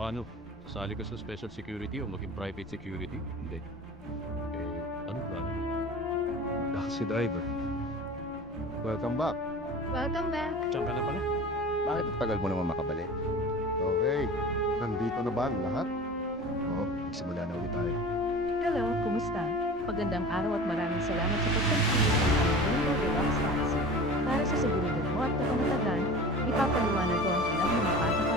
Paano? Sasali ka sa special security o maging private security? Hindi. Ano ba? Taxi driver. Welcome back. Welcome back. Diyan ka na pala. Bakit ang tagal mo naman makabalik? Okay. Nandito na ba ang lahat? Oo, magsimula na ulit tayo. Hello, kumusta? Magandang araw at maraming salamat sa pagtagpuan ng Antonio Deluxe Taxi. Para sa seguridad mo at kapamatagan, ipapaliwanag ko ang ilang mga